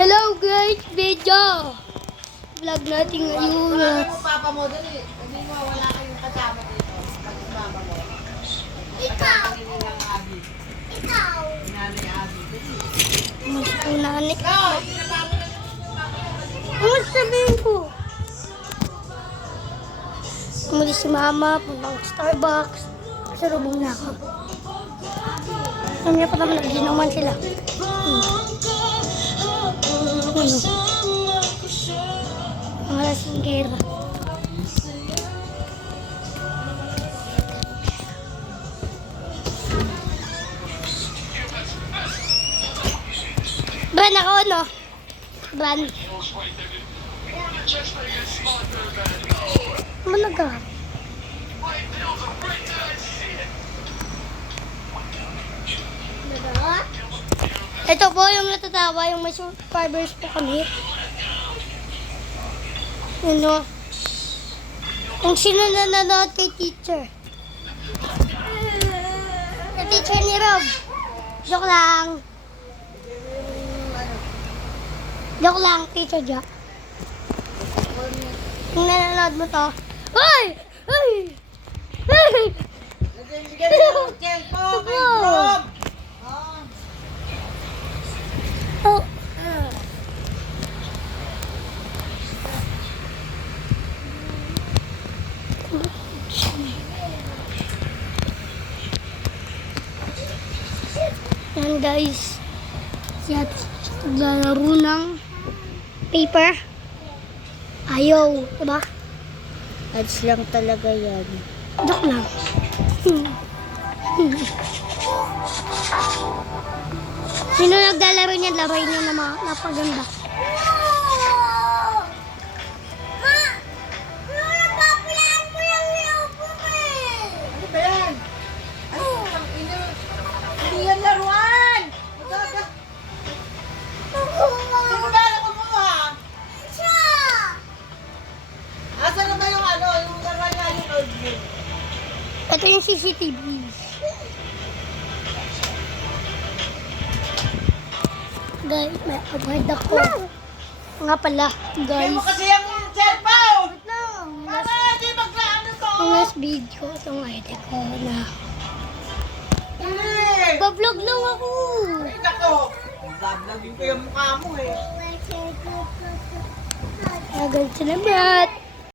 Hello guys, video! Vlog natin ngayon. Wala mo papa mo doon eh. Hindi mo wala kayong kasama dito. Pag mama mo. Ikaw. Ikaw! Nanay Abi. Mas po nani. Ikaw! Ano sabihin ko? Muli si mama, puntang Starbucks. Sarubong na ako. Alam niya pa naman nag-inuman sila. Mga lasinggera. Ban ako, no? Ban. Managa. Ito po yung natatawa, yung may subscribers po kami. Ano? Kung sino nanonood kay teacher. Sa teacher ni Rob. Joke lang. Joke lang, teacher Jack. Kung nanonood mo to. Hoy! Hoy! Hoy! Bigyan mo ng cellphone. Rob! Oh. Yan guys. Siya naglalaro ng paper. Ayaw, diba? Ads lang talaga yan. Joke lang. Sino naglalaro niyan? Laruin niyo na mga napaganda. Ano ba yan? Ano ang ina? Hindi yan laruan! Sino ba alam mo ha? Asa na ba yung ano? Yung laruan nga yung old game? Ito yung CCTV. Guys, may award ako. Nga pala, Bigyan guys. mo kasi yung cellphone! Yung Tama, di maglaano to! last video, itong ID ko na. Eh! Ba-vlog lang ako. Ay, nako! Vlog-vlogin ko yung mukha mo eh. Agad salamat.